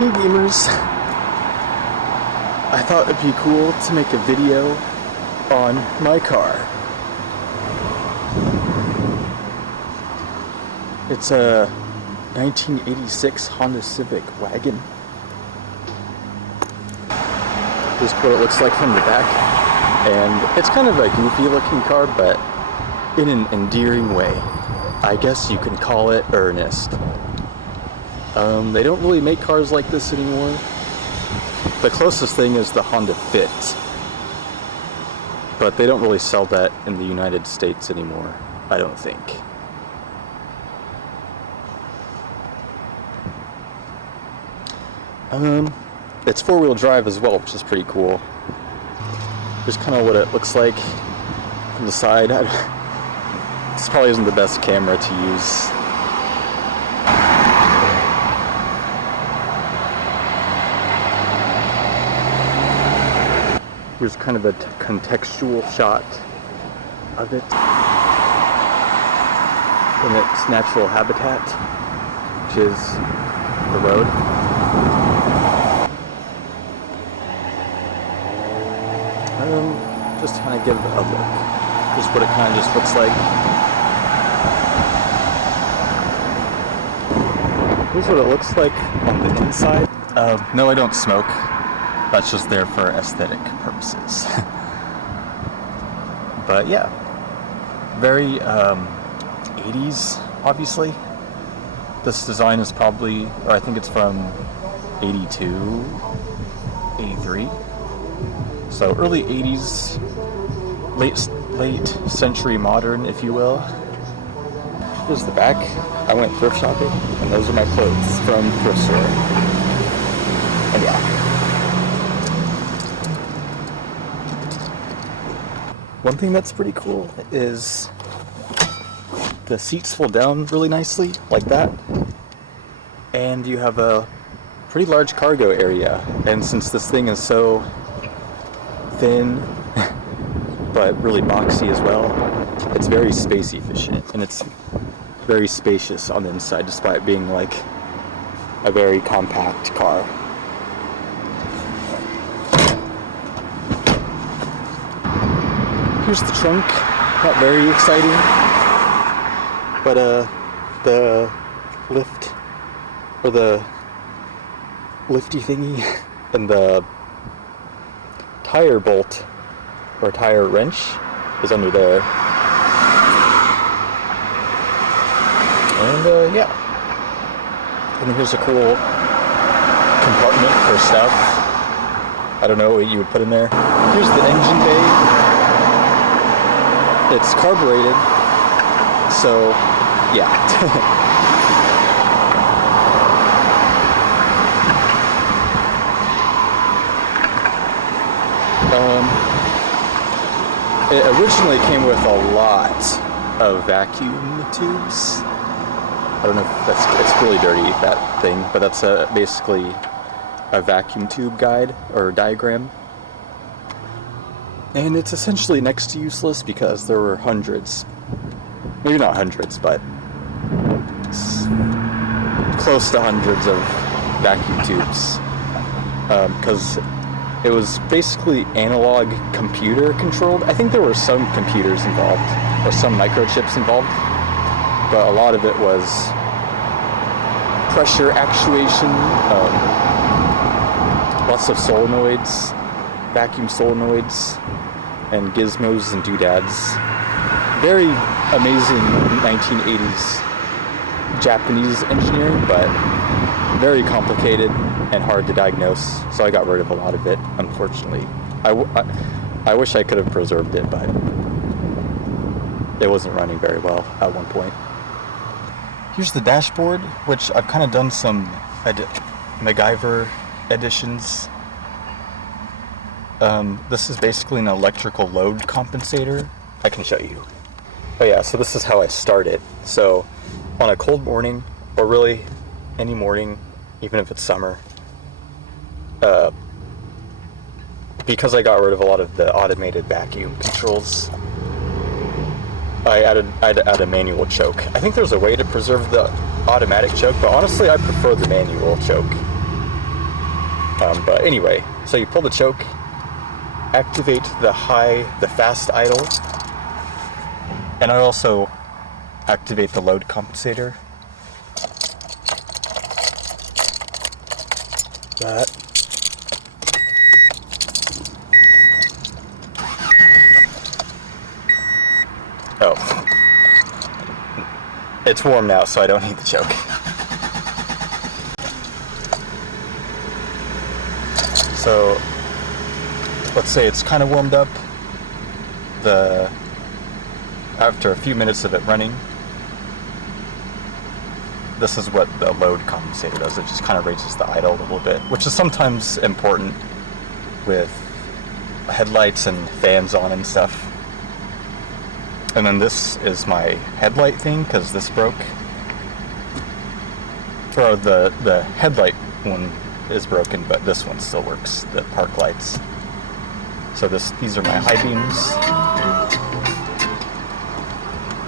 Hey gamers, I thought it'd be cool to make a video on my car. It's a 1986 Honda Civic Wagon. This is what it looks like from the back, and it's kind of a goofy looking car, but in an endearing way. I guess you can call it earnest. They don't really make cars like this anymore. The closest thing is the Honda Fit, but they don't really sell that in the United States anymore, I don't think. It's four-wheel drive as well, which is pretty cool. Here's kind of what it looks like from the side. This probably isn't the best camera to use. Here's kind of a contextual shot of it in its natural habitat, which is the road. Just kind of give it a look. Here's what it kind of just looks like. Here's what it looks like on the inside. No, I don't smoke. That's just there for aesthetic purposes. But yeah, very 80s, obviously. This design is probably, or I think it's from 82, 83. So early 80s, late century modern, if you will. Here's the back. I went thrift shopping, and those are my clothes from the thrift store. And yeah. One thing that's pretty cool is the seats fold down really nicely, like that. And you have a pretty large cargo area. And since this thing is so thin, but really boxy as well, it's very space efficient. And it's very spacious on the inside, despite being like a very compact car. Here's the trunk. Not very exciting, but the lift, or the lifty thingy, and the tire bolt or tire wrench is under there. And yeah. And here's a cool compartment for stuff. I don't know what you would put in there. Here's the engine bay. It's carbureted, so yeah. It originally came with a lot of vacuum tubes. I don't know if it's really dirty, that thing, but that's basically a vacuum tube guide or diagram. And it's essentially next to useless because there were hundreds, maybe not hundreds, but close to hundreds of vacuum tubes. Because it was basically analog computer controlled. I think there were some computers involved, or some microchips involved, but a lot of it was pressure actuation, lots of solenoids, vacuum solenoids, and gizmos and doodads. Very amazing 1980s Japanese engineering, but very complicated and hard to diagnose, so I got rid of a lot of it, unfortunately. I wish I could have preserved it, but it wasn't running very well at one point. Here's the dashboard, which I've kind of done some MacGyver additions. This is basically an electrical load compensator. I can show you. Oh yeah, so this is how I start it. So on a cold morning, or really any morning, even if it's summer, because I got rid of a lot of the automated vacuum controls, I had to add a manual choke. I think there's a way to preserve the automatic choke, but honestly I prefer the manual choke. But anyway, so you pull the choke, activate the fast idle, and I also activate the load compensator. That. Oh. It's warm now, so I don't need the choke. So, let's say it's kind of warmed up. After a few minutes of it running, this is what the load compensator does. It just kind of raises the idle a little bit, which is sometimes important with headlights and fans on and stuff. And then this is my headlight thing, because this broke. Or the headlight one is broken, but this one still works, the park lights. So these are my high beams.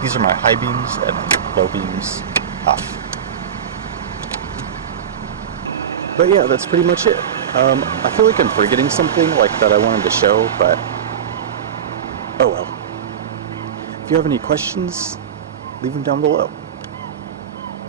These are my high beams, and low beams off. But yeah, that's pretty much it. I feel like I'm forgetting something like that I wanted to show, but oh well. If you have any questions, leave them down below.